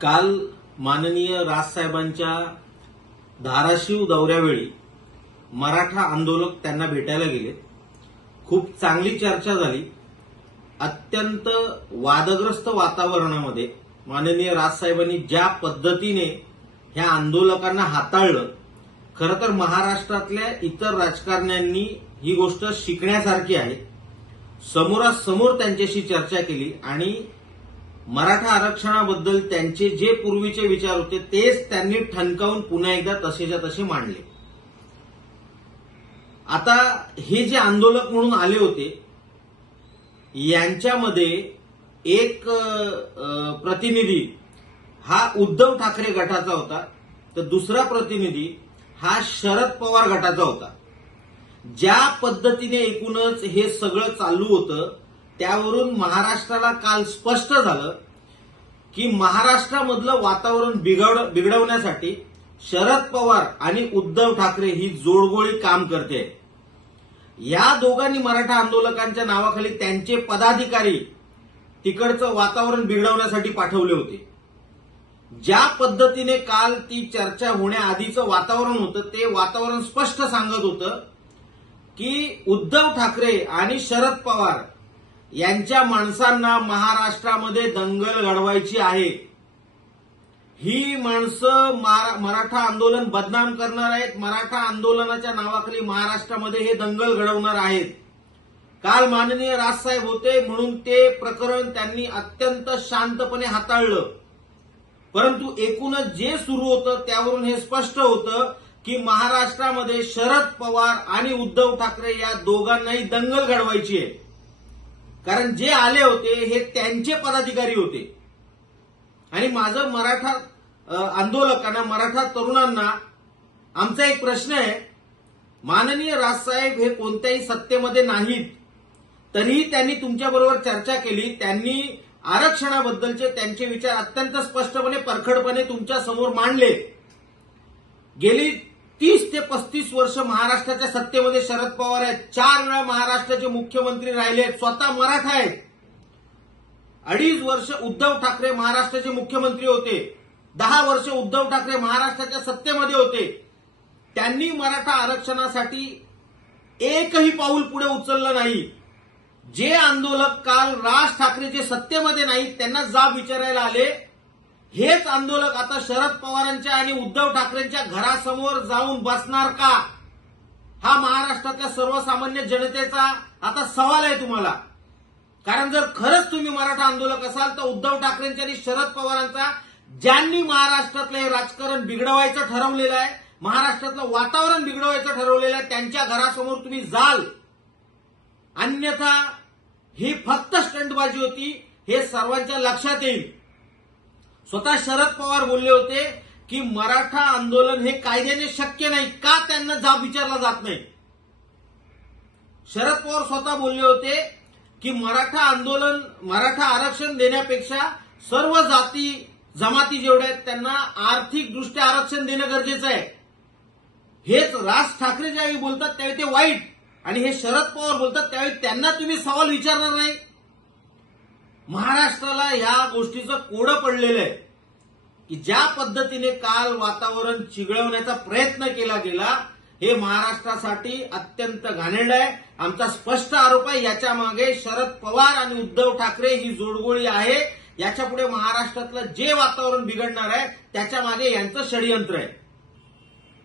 काल माननीय राजसाहेबांच्या धाराशिव दौऱ्यावेळी मराठा आंदोलक त्यांना भेटायला गेले. खूप चांगली चर्चा झाली. अत्यंत वादग्रस्त वातावरणामध्ये माननीय राजसाहेबांनी ज्या पद्धतीने ह्या आंदोलकांना हाताळलं खरं तर महाराष्ट्रातल्या इतर राजकारण्यांनी ही गोष्ट शिकण्यासारखी आहे. समोरासमोर त्यांच्याशी चर्चा केली आणि मराठा आरक्षणाबद्दल त्यांचे जे पूर्वीचे विचार होते तेच त्यांनी ठणकावून पुन्हा एकदा तसेच्या तसे मांडले. आता हे जे आंदोलक म्हणून आले होते यांच्यामध्ये एक प्रतिनिधी हा उद्धव ठाकरे गटाचा होता तर दुसरा प्रतिनिधी हा शरद पवार गटाचा होता. ज्या पद्धतीने एकूणच हे सगळं चालू होतं त्यावरून महाराष्ट्राला काल स्पष्ट झालं की महाराष्ट्रामधलं वातावरण बिघड बिघडवण्यासाठी शरद पवार आणि उद्धव ठाकरे ही जोडगोळी काम करते. या दोघांनी मराठा आंदोलकांच्या नावाखाली त्यांचे पदाधिकारी तिकडचं वातावरण बिघडवण्यासाठी पाठवले होते. ज्या पद्धतीने काल ती चर्चा होण्याआधीचं वातावरण होतं ते वातावरण स्पष्ट सांगत होतं की उद्धव ठाकरे आणि शरद पवार यांच्या माणसांना महाराष्ट्रामध्ये दंगल घडवायची आहे. ही माणसं मारा- मराठा आंदोलन बदनाम करणार आहेत. मराठा आंदोलनाच्या नावाखाली महाराष्ट्रामध्ये हे दंगल घडवणार आहेत. काल माननीय राजसाहेब होते म्हणून ते प्रकरण त्यांनी अत्यंत शांतपणे हाताळलं. परंतु एकूणच जे सुरू होतं त्यावरून हे स्पष्ट होतं की महाराष्ट्रामध्ये शरद पवार आणि उद्धव ठाकरे या दोघांनाही दंगल घडवायची आहे. कारण जे आले होते हे त्यांचे पदाधिकारी होते. आणि माझं मराठा आंदोलकांना मराठा तरुणांना आमचा एक प्रश्न आहे माननीय राजसाहेब हे कोणत्याही सत्तेमध्ये नाहीत तरीही त्यांनी तुमच्याबरोबर चर्चा केली त्यांनी आरक्षणाबद्दलचे त्यांचे विचार अत्यंत स्पष्टपणे परखडपणे तुमच्यासमोर मांडले गेली तीस ते पस्तीस वर्ष महाराष्ट्राच्या सत्तेमध्ये शरद पवार आहेत. चार वेळा महाराष्ट्राचे मुख्यमंत्री राहिले आहेत. स्वतः मराठा आहेत. अडीच वर्ष उद्धव ठाकरे महाराष्ट्राचे मुख्यमंत्री होते. दहा वर्ष उद्धव ठाकरे महाराष्ट्राच्या सत्तेमध्ये होते. त्यांनी मराठा आरक्षणासाठी एकही पाऊल पुढे उचललं नाही. जे आंदोलक काल राज ठाकरे जे सत्तेमध्ये नाहीत त्यांना जाब विचारायला आले. हेच आंदोलक आता शरद पवारांच्या आणि उद्धव ठाकरेंच्या घरासमोर जाऊन बसणार का? हा महाराष्ट्रातल्या सर्वसामान्य जनतेचा आता सवाल आहे तुम्हाला. कारण जर खरंच तुम्ही मराठा आंदोलक असाल तर उद्धव ठाकरेंच्या आणि शरद पवारांचा ज्यांनी महाराष्ट्रातलं हे राजकारण बिघडवायचं ठरवलेलं आहे महाराष्ट्रातलं वातावरण बिघडवायचं ठरवलेलं आहे त्यांच्या घरासमोर तुम्ही जाल. अन्यथा ही फक्त स्टंटबाजी होती हे सर्वांच्या लक्षात येईल. स्वतः शरद पवार बोलले होते की मराठा आंदोलन हे कायद्याने शक्य नाही का त्यांना जाब विचारला जात नाही? शरद पवार स्वतः बोलले होते की मराठा आंदोलन मराठा आरक्षण देण्यापेक्षा सर्व जाती जमाती जेवढ्या आहेत त्यांना आर्थिकदृष्ट्या आरक्षण देणं गरजेचं आहे. हेच राज ठाकरे ज्यावेळी बोलतात त्यावेळी ते वाईट. आणि हे शरद पवार बोलतात त्यावेळी त्यांना तुम्ही सवाल विचारणार नाही. महाराष्ट्राला ह्या गोष्टीचं कोडं पडलेलं आहे. की ज्या पद्धतीने काल वातावरण चिघळवण्याचा प्रयत्न केला गेला हे महाराष्ट्रासाठी अत्यंत घाणेड आहे. आमचा स्पष्ट आरोप आहे याच्या मागे शरद पवार आणि उद्धव ठाकरे ही जोडगोळी आहे. याच्यापुढे महाराष्ट्रातलं जे वातावरण बिघडणार आहे त्याच्यामागे यांचं षडयंत्र आहे.